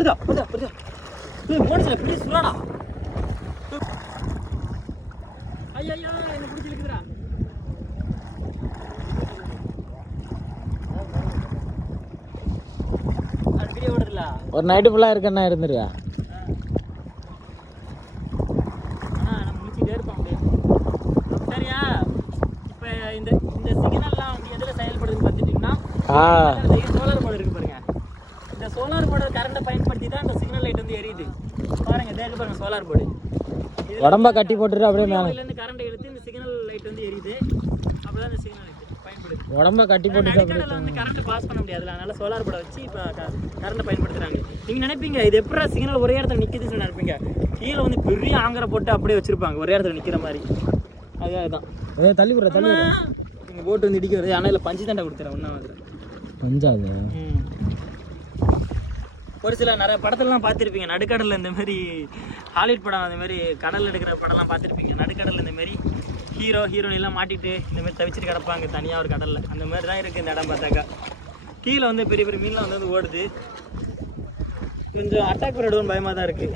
வருதா வருதா வருதா போனதுல பெரிய சுறாடா. ஐயா என்ன பிடிச்சிருக்குதுடா. அது பெரிய ஓடுதுல ஒரு நைட்டு ஃபுல்லாக இருக்கண்ணா இருந்துருக்கா. நம்ம முடிச்சுட்டே இருப்போம் அப்படியே. சரியா இப்போ இந்த இந்த சிக்னல்லாம் வந்து எதில் செயல்படுதுன்னு பார்த்துட்டிங்கன்னா சோலார் போர்டு இருக்குது பாருங்க. இந்த சோலார் போர்டு கரண்ட்டை பயன்படுத்தி தான் இந்த சிக்னல் லைட் வந்து எரியுது பாருங்க. தேக்கு பாருங்க சோலார் போர்டு உடம்ப கட்டி போட்டுட்டு அப்படியே மேலேருந்து கரண்ட் எடுத்து இந்த சிக்னல் லைட் வந்து எரியுது. அப்படிதான் இந்த சிக்னல் லைட் பயன்படுது. உடம்ப கட்டி போட்டுட்டு நடுக்கடலில் வந்து கரண்ட் பாஸ் பண்ண முடியாது, அதனால சோலார் போர்டை வச்சு இப்போ கரண்ட்டை பயன்படுத்துறாங்க. நீங்கள் நினைப்பீங்க இது எப்படா சிக்னல் ஒரே இடத்துல நிற்கிதுன்னு நினைப்பீங்க. கீழே வந்து பெரிய ஆங்கரை போட்டு அப்படியே வச்சிருப்பாங்க ஒரே இடத்துல நிற்கிற மாதிரி. அதுதான் தள்ளி விடுற தள்ளி நீங்கள் போட்டு வந்து இடிக்க வருது. ஆனால் இல்லை பஞ்சு தண்டை கொடுத்துறேன் ஒன்றா மாதிரி பஞ்சாது. ஒரு சில நிறைய படத்துலலாம் பார்த்துருப்பீங்க நடுக்கடலில் இந்த மாதிரி ஹாலிவுட் படம் அந்த மாதிரி கடல் எடுக்கிற படம்லாம் பார்த்துருப்பீங்க. நடுக்கடலில் இந்த மாதிரி ஹீரோயினெல்லாம் மாட்டிட்டு இந்த மாதிரி தவிச்சிட்டு கிடப்பாங்க தனியாக ஒரு கடலில். அந்த மாதிரி தான் இருக்குது இந்த இடம் பார்த்தாக்கா. கீழே வந்து பெரிய பெரிய மீன்லாம் வந்து ஓடுது. கொஞ்சம் அட்டாக் பண்ணிடுவோன்னு பயமாக தான் இருக்குது.